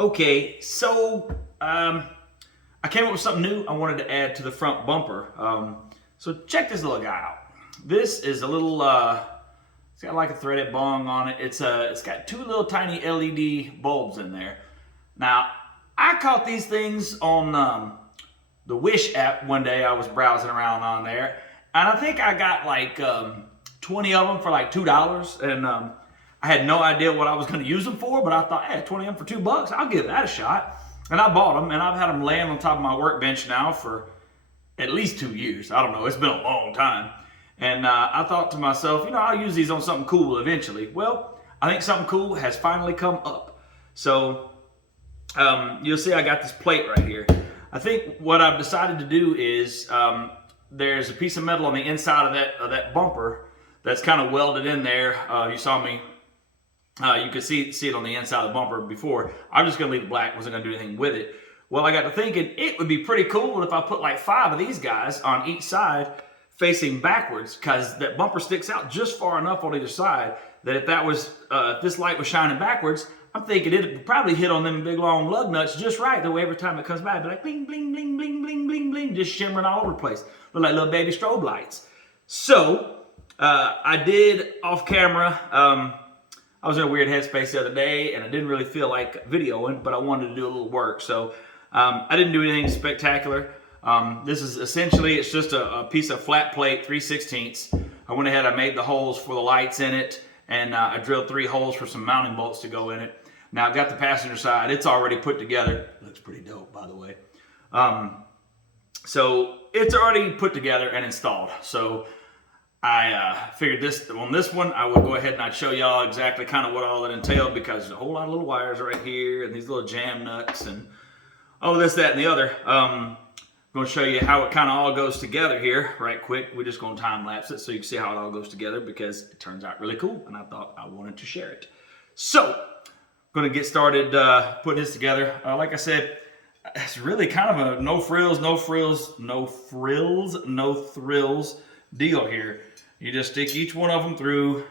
Okay, so I came up with something new I wanted to add to the front bumper. So check this little guy out. This is a little, it's got like a threaded bung on it. It's got two little tiny LED bulbs in there. Now, I caught these things on the Wish app one day. I was browsing around on there, and I think I got like 20 of them for like $2, and I had no idea what I was going to use them for, but I thought, hey, 20 of them for $2, I'll give that a shot. And I bought them, and I've had them laying on top of my workbench now for at least 2 years. I don't know, it's been a long time. And I thought to myself, I'll use these on something cool eventually. Well, I think something cool has finally come up. So you'll see I got this plate right here. I think what I've decided to do is there's a piece of metal on the inside of that bumper that's kind of welded in there. You saw me. You could see it on the inside of the bumper before. I'm just going to leave it black. Wasn't going to do anything with it. Well, I got to thinking it would be pretty cool if I put like 5 of these guys on each side facing backwards, because that bumper sticks out just far enough on either side that if this light was shining backwards, I'm thinking it would probably hit on them big long lug nuts just right. The way every time it comes by, it'd be like bling, bling, bling, bling, bling, bling, bling, just shimmering all over the place. Look like little baby strobe lights. So I did off camera. I was in a weird headspace the other day, and I didn't really feel like videoing, but I wanted to do a little work. So I didn't do anything spectacular. This is essentially, it's just a piece of flat plate, 3/16. I went ahead, I made the holes for the lights in it, and I drilled 3 holes for some mounting bolts to go in it. Now I've got the passenger side, it's already put together. Looks pretty dope, by the way. So it's already put together and installed. So I figured on this one, I would go ahead and I'd show y'all exactly kind of what all it entailed, because there's a whole lot of little wires right here and these little jam nuts and all this, that, and the other. I'm going to show you how it kind of all goes together here right quick. We're just going to time lapse it so you can see how it all goes together, because it turns out really cool and I thought I wanted to share it. So, I'm going to get started putting this together. Like I said, it's really kind of a no frills, no thrills deal here. You just stick each one of them through.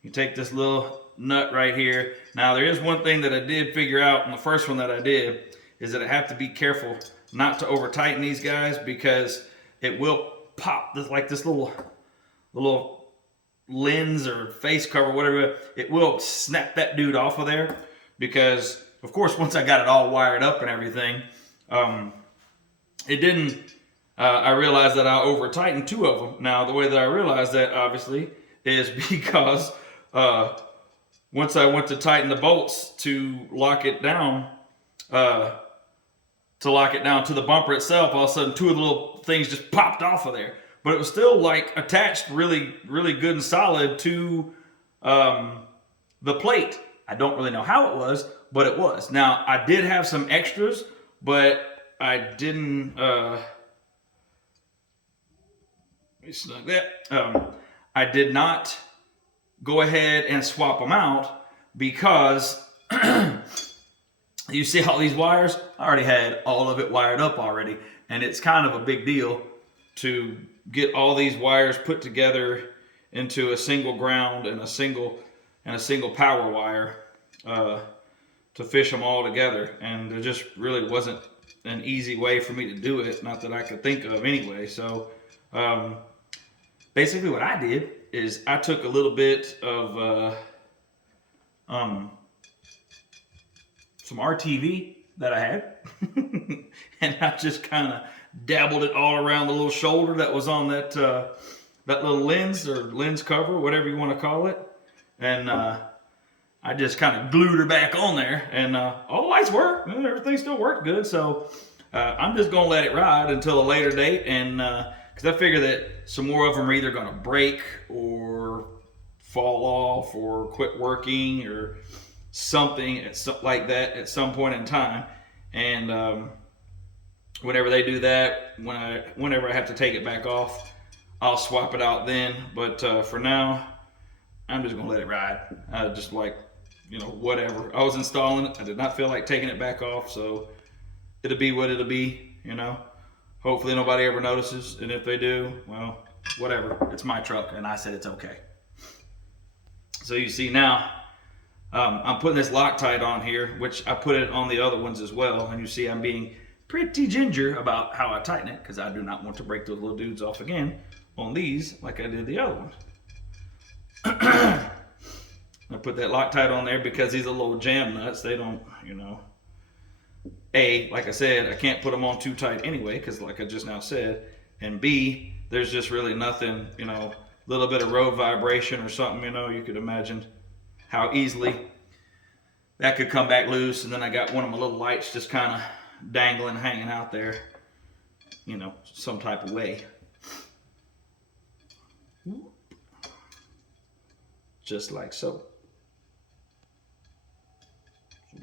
You take this little nut right here. Now there is one thing that I did figure out in the first one that I did, is that I have to be careful not to over tighten these guys, because it will pop this little lens or face cover, whatever. It will snap that dude off of there, because of course once I got it all wired up and everything, it didn't. I realized that I over tightened 2 of them. Now the way that I realized that, obviously, is because once I went to tighten the bolts to lock it down, to the bumper itself, all of a sudden 2 of the little things just popped off of there. But it was still like attached really, really good and solid to the plate. I don't really know how it was, but it was. Now I did have some extras, but I didn't. Let me snug that. I did not go ahead and swap them out, because you see all these wires? I already had all of it wired up already, and it's kind of a big deal to get all these wires put together into a single ground and a single power wire to fish them all together. And there just really wasn't an easy way for me to do it, not that I could think of anyway. So basically what I did is I took a little bit of some RTV that I had and I just kind of dabbled it all around the little shoulder that was on that little lens or lens cover, whatever you want to call it. And I just kind of glued her back on there, and all the lights work. Everything still worked good. So I'm just going to let it ride until a later date, and because I figure that some more of them are either going to break or fall off or quit working or something like that at some point in time. And whenever they do that, whenever I have to take it back off, I'll swap it out then. But for now, I'm just going to let it ride. Just like, whatever. I was installing it. I did not feel like taking it back off, so it'll be what it'll be, Hopefully nobody ever notices, and if they do, well, whatever. It's my truck, and I said it's okay. So you see now, I'm putting this Loctite on here, which I put it on the other ones as well. And you see I'm being pretty ginger about how I tighten it because I do not want to break those little dudes off again on these like I did the other ones. I put that Loctite on there because these are little jam nuts. They don't, you know, like I said, I can't put them on too tight anyway because like I just now said. And B, there's just really nothing, you know, a little bit of road vibration or something, you know, you could imagine how easily that could come back loose. And then I got one of my little lights just kind of dangling, hanging out there, you know, some type of way. Just like so.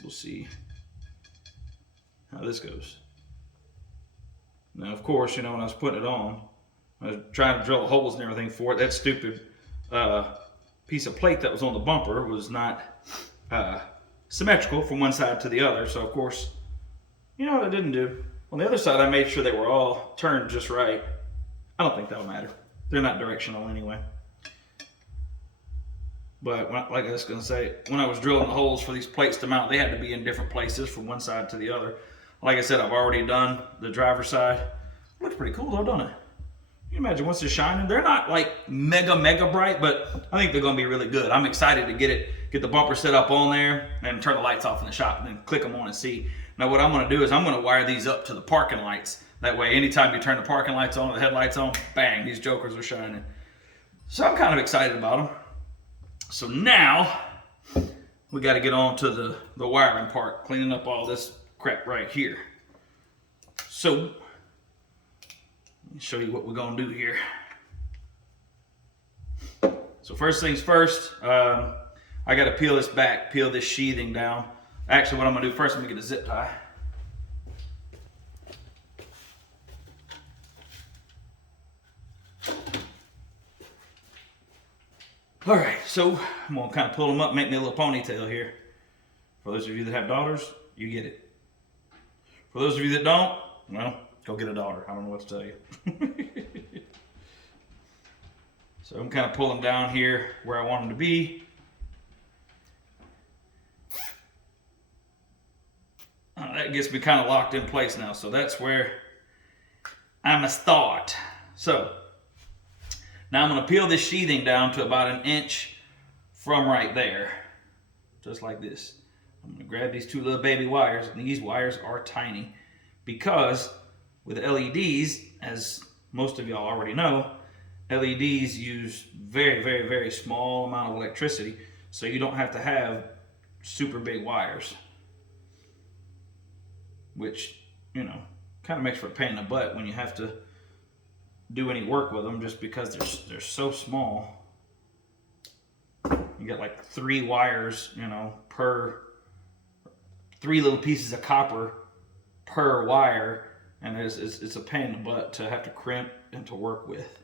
We'll see how this goes. Now, of course, you know, when I was putting it on, I was trying to drill the holes and everything for it. That stupid piece of plate that was on the bumper was not symmetrical from one side to the other. So, of course, you know what I didn't do? On the other side, I made sure they were all turned just right. I don't think that'll matter. They're not directional anyway. But like I was going to say, when I was drilling the holes for these plates to mount, they had to be in different places from one side to the other. Like I said, I've already done the driver's side. Looks pretty cool though, doesn't it? Can you imagine once they're shining? They're not like mega bright, but I think they're going to be really good. I'm excited to get the bumper set up on there and turn the lights off in the shop and then click them on and see. Now what I'm going to do is I'm going to wire these up to the parking lights. That way anytime you turn the parking lights on or the headlights on, bang, these jokers are shining. So I'm kind of excited about them. So now we got to get on to the wiring part, cleaning up all this crap right here. So let me show you what we're going to do here. So first things first, I got to peel this sheathing down. Actually, what I'm going to do first, I'm going to get a zip tie. All right, so I'm going to kind of pull them up, make me a little ponytail here. For those of you that have daughters, you get it. For those of you that don't, well, go get a daughter. I don't know what to tell you. So I'm kind of pulling down here where I want them to be. That gets me kind of locked in place now, so that's where I'm a start. So now I'm going to peel this sheathing down to about 1 inch from right there, just like this. I'm going to grab these two little baby wires, and these wires are tiny because with LEDs, as most of y'all already know, LEDs use very small amount of electricity, so you don't have to have super big wires, which, you know, kind of makes for a pain in the butt when you have to do any work with them just because they're so small. You got like 3 wires, you know, per 3 little pieces of copper per wire, and it's a pain in the butt to have to crimp and to work with.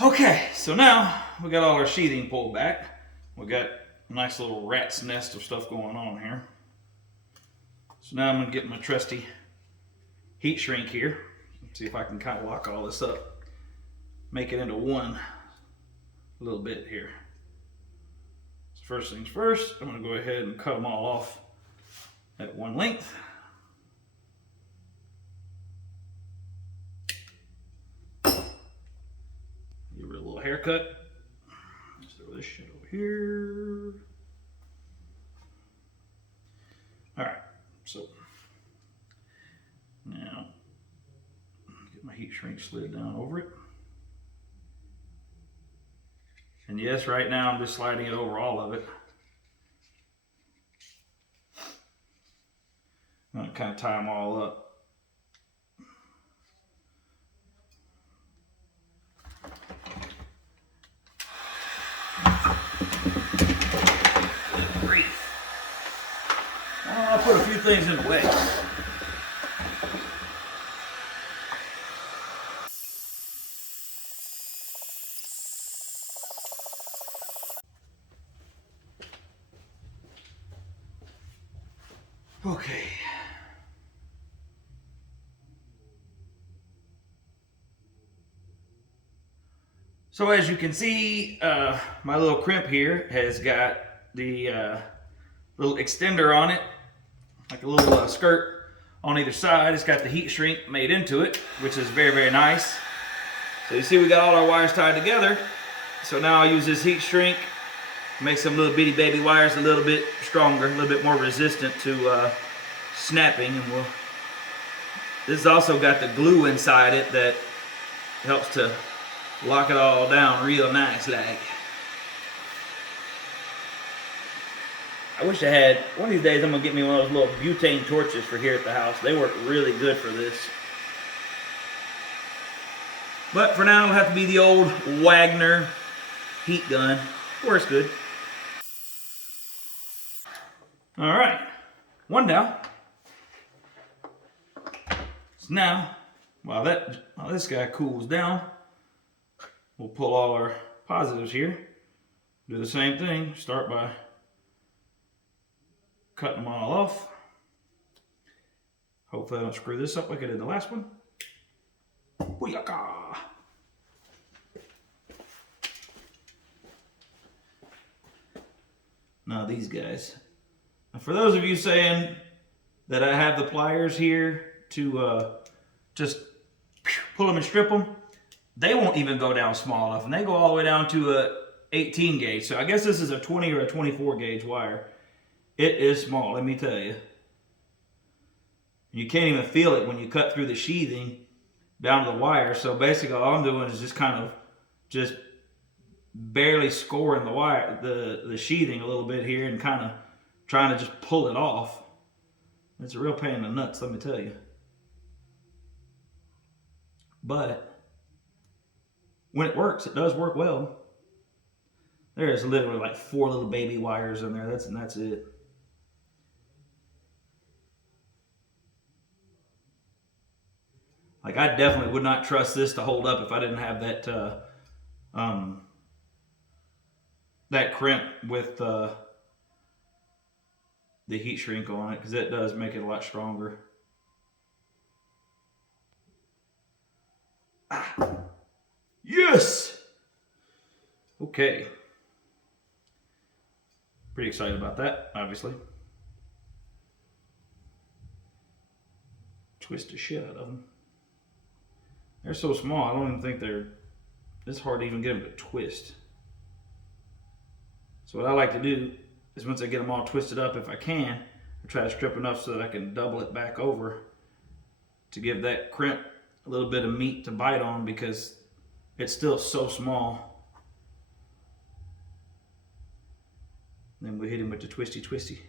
Okay, so now we got all our sheathing pulled back. We got a nice little rat's nest of stuff going on here. So now I'm going to get my trusty heat shrink here. Let's see if I can kind of lock all this up. Make it into one little bit here. So first things first, I'm going to go ahead and cut them all off at one length. Give it a little haircut. Let's throw this shit over here. All right, so now get my heat shrink slid down over it. And yes, right now I'm just sliding it over all of it. I'm going to kind of tie them all up. Great. Well, I put a few things in the way. Okay. So as you can see, my little crimp here has got the little extender on it, like a little skirt on either side. It's got the heat shrink made into it, which is very, very nice. So you see we got all our wires tied together. So now I'll use this heat shrink, make some little bitty baby wires a little bit stronger, a little bit more resistant to snapping. And this has also got the glue inside it that helps to lock it all down real nice like. I wish I had, one of these days I'm gonna get me one of those little butane torches for here at the house. They work really good for this. But for now it'll have to be the old Wagner heat gun. Works good. All right, one down. So now, while this guy cools down, we'll pull all our positives here. Do the same thing. Start by cutting them all off. Hopefully I don't screw this up like I did the last one. Booyaka! Now these guys. Now for those of you saying that I have the pliers here to just pull them and strip them, they won't even go down small enough, and they go all the way down to a 18 gauge. So I guess this is a 20 or a 24 gauge wire. It is small, let me tell you. You can't even feel it when you cut through the sheathing down to the wire. So basically all I'm doing is just kind of just barely scoring the wire, the sheathing a little bit here, and kind of trying to just pull it off. It's a real pain in the nuts, let me tell you. But when it works, it does work well. There's literally like 4 little baby wires in there. That's it. Like I definitely would not trust this to hold up if I didn't have that crimp with the heat shrink on it, because it does make it a lot stronger. Ah. Yes! Okay. Pretty excited about that, obviously. Twist the shit out of them. They're so small, I don't even think it's hard to even get them to twist. So what I like to do is once I get them all twisted up, if I can, I try to strip enough so that I can double it back over to give that crimp a little bit of meat to bite on, because it's still so small. Then we hit him with the twisty twisty.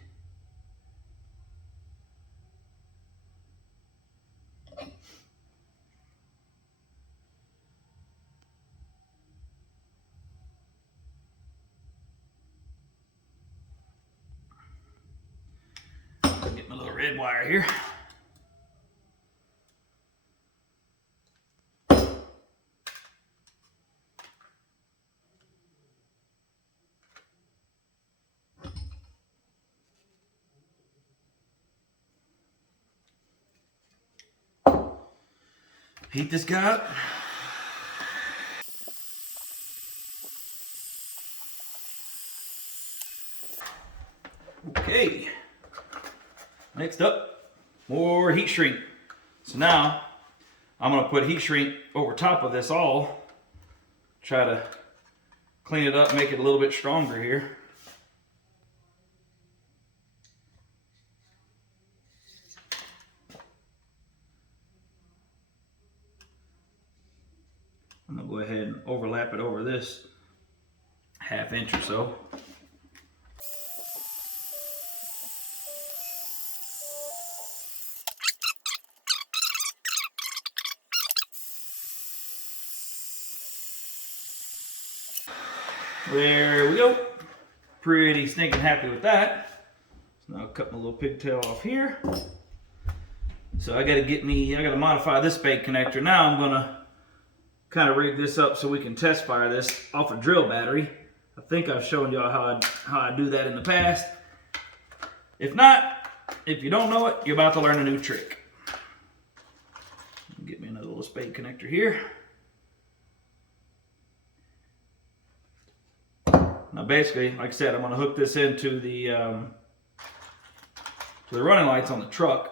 Get my little red wire here. Heat this guy up. Okay. Next up, more heat shrink. So now I'm going to put heat shrink over top of this all. Try to clean it up, make it a little bit stronger here. I'm going to go ahead and overlap it over this 1/2 inch or so. There we go. Pretty stinking happy with that. So now I'll cut my little pigtail off here. So I gotta modify this spade connector. Now I'm gonna kind of rig this up so we can test fire this off a drill battery. I think I've shown y'all how I do that in the past. If not, If you don't know it, you're about to learn a new trick. Get me another little spade connector here. Now basically, like I said, I'm going to hook this into the running lights on the truck.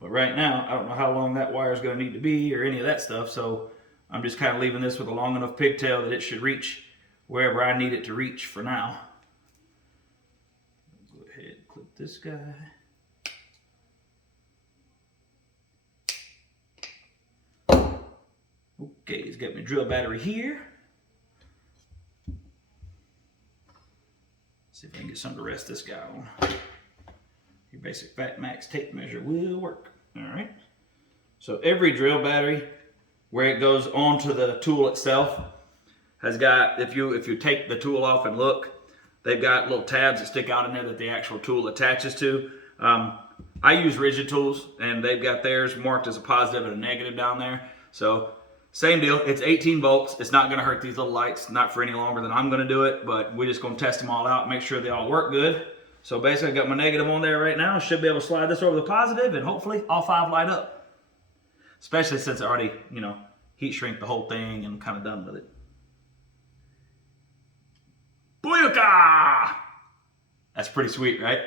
But right now, I don't know how long that wire is going to need to be or any of that stuff. So I'm just kind of leaving this with a long enough pigtail that it should reach wherever I need it to reach for now. Go ahead and clip this guy. Okay, he's got my drill battery here. See if I can get something to rest this guy on. Your basic Fat Max tape measure will work. All right. So every drill battery, where it goes onto the tool itself, has got, if you take the tool off and look, they've got little tabs that stick out in there that the actual tool attaches to. I use Rigid Tools, and they've got theirs marked as a positive and a negative down there. So same deal, it's 18 volts. It's not gonna hurt these little lights, not for any longer than I'm gonna do it, but we're just gonna test them all out, make sure they all work good. So basically I got my negative on there right now. Should be able to slide this over the positive and hopefully all 5 light up. Especially since I already, heat shrink the whole thing and kind of done with it. Booyaka! That's pretty sweet, right?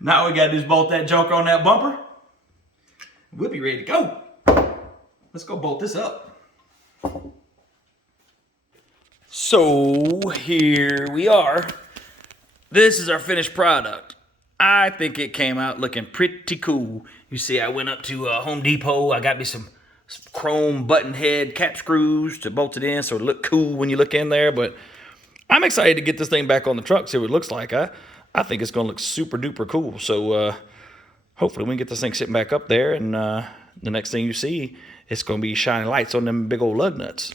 Now we gotta just bolt that joker on that bumper. We'll be ready to go. Let's go bolt this up. So here we are. This is our finished product. I think it came out looking pretty cool. You see, I went up to Home Depot. I got me some chrome button head cap screws to bolt it in so it look cool when you look in there. But I'm excited to get this thing back on the truck, see what it looks like. I think it's gonna look super duper cool. So hopefully we can get this thing sitting back up there, and the next thing you see, it's gonna be shining lights on them big old lug nuts.